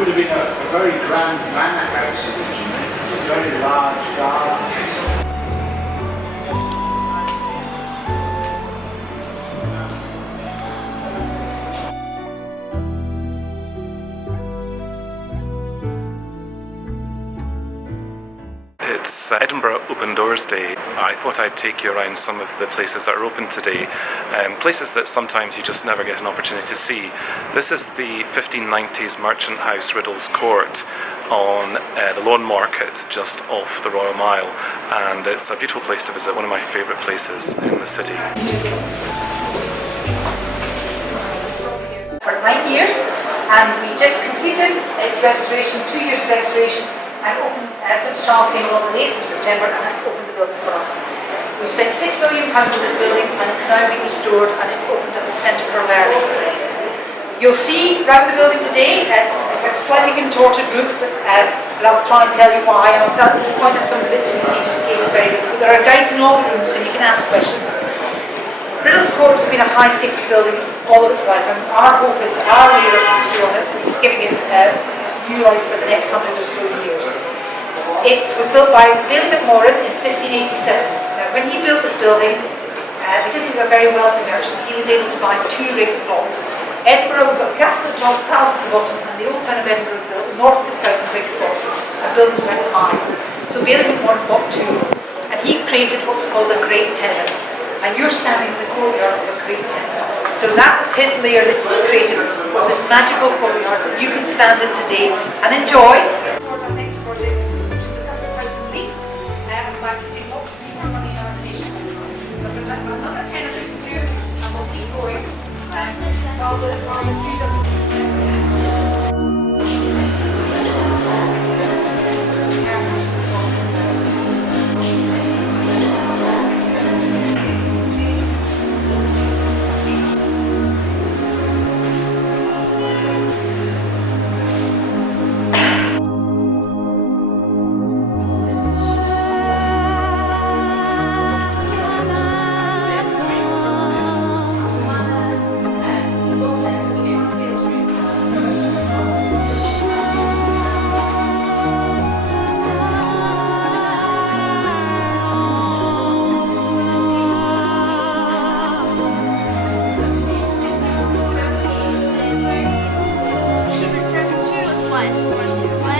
would have been a very grand manor house originally, with very large gardens. It's Edinburgh Open Doors Day. I thought I'd take you around some of the places that are open today, places that sometimes you just never get an opportunity to see. This is the 1590s merchant house Riddle's Court on the Lawnmarket just off the Royal Mile, and it's a beautiful place to visit, one of my favourite places in the city. For 9 years, and we just completed its restoration, 2 years restoration, and opened Prince Charles came along on the 8th of September and opened the building for us. We spent £6 million in this building, and it's now been restored and it's opened as a centre for learning. You'll see around the building today, it's a slightly contorted roof, and I'll try and tell you why, and I'll point out some of the bits you can see just in case it's very busy. But there are guides in all the rooms so you can ask questions. Riddle's Court has been a high status building all of its life, and our hope is that our layer of history on it is giving it new life for the next 100 or so years. It was built by John McMorran in 1587. Now, when he built this building, because he was a very wealthy merchant, he was able to buy 2 big plots. Edinburgh, we've got the castle at the top, the palace at the bottom, and the old town of Edinburgh was built north to south in big plots, and buildings went high. So John McMorran bought 2, and he created what was called a great tenement. And you're standing in the courtyard of a great tenement. So that was his layer that he created, was this magical courtyard that you can stand in today and enjoy. Towards our next project, which is the custom house in Leith, and we're getting lots of people money in our nation. So we've got another 10 of these to do, and we'll keep going. While there's our few dozen.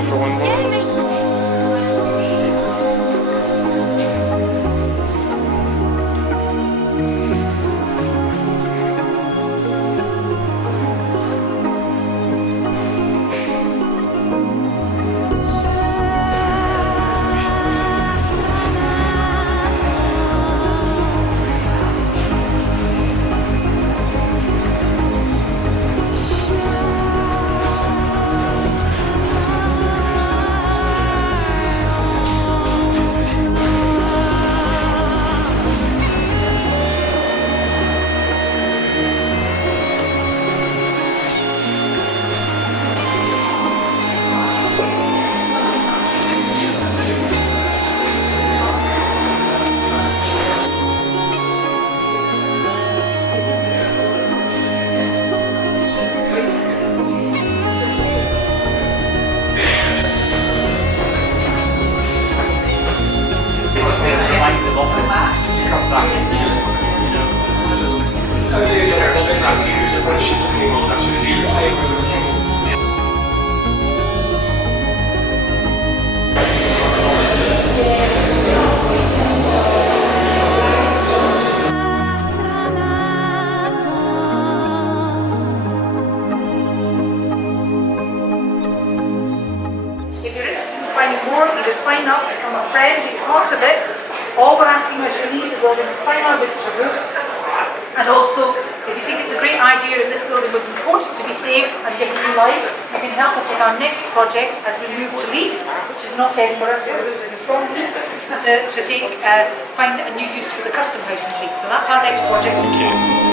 For one more. If you're interested in finding more, either sign up, become a friend, be part of it. All we're asking is you need to go in and sign our visitor book. And also, if you think it's a great idea and this building was important to be saved and given new life, you can help us with our next project as we move to Leith, which is not Edinburgh, for those of you from Leith, to find a new use for the custom house in Leith. So that's our next project. Thank you.